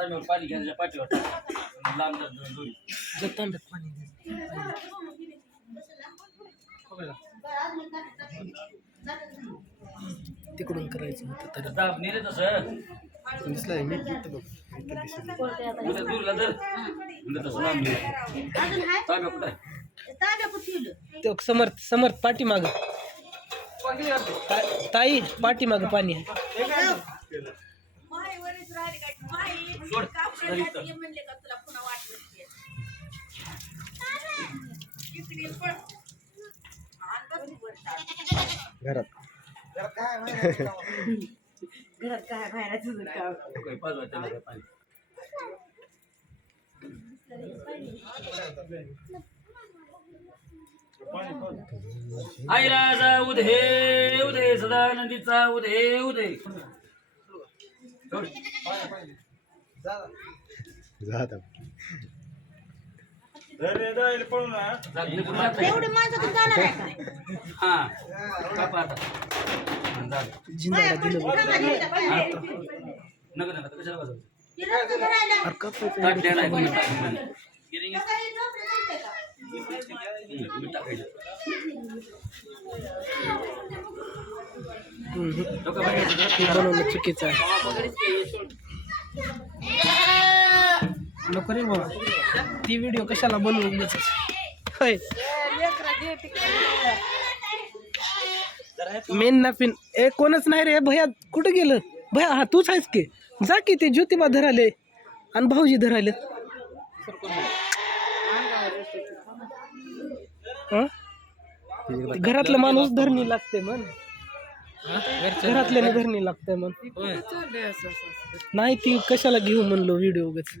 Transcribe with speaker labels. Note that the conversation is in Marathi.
Speaker 1: हातात?
Speaker 2: पाणी घ्यायच्या पाठीवर लांब दोरी
Speaker 3: जतांब्यात पाणी दे. तिकडून करायचं होतं तर
Speaker 2: दाब नेले तसं
Speaker 3: दिसलंय मी तिथं बघ
Speaker 2: उद्या दूरला धर म्हणजे तसं लांब नेलं.
Speaker 1: अजून हाय
Speaker 2: तांब्या कुठं आहे?
Speaker 1: ताज्या कुठे
Speaker 3: ते समर्थ समर्थ पाठीमाग ताई पाठीमाग पाणी आहे
Speaker 2: सोड.
Speaker 1: घरात. काय बाहेरच
Speaker 2: काय पाच वाजता नाही पाणी? आईराजा उदे उदे सदानंदीचा उदे उदे सोड. जाता
Speaker 1: तेवढे माणसं तर जाणार आहे का?
Speaker 3: माया पडतं
Speaker 2: कामाला येतं पाहिजे. तिला तर करायला- कसं
Speaker 1: हे झोपलं जायचं का?
Speaker 3: बनवणं चुकीचं आहे. नको रे बाबा ती व्हिडिओ कशाला बनवून उगाच होय. मेन ना पिन ए कोणच नाही रे. भया कुठं गेलं? भया हा तूच आहेस की? जा की ते ज्योतिबा धराले आणि भाऊजी धराले हं? घरातलं माणूस धरणी लागते मग घरातल्याने धरणी लागते म्हण नाही ती कशाला घेऊ म्हणलो व्हिडिओ उगाच.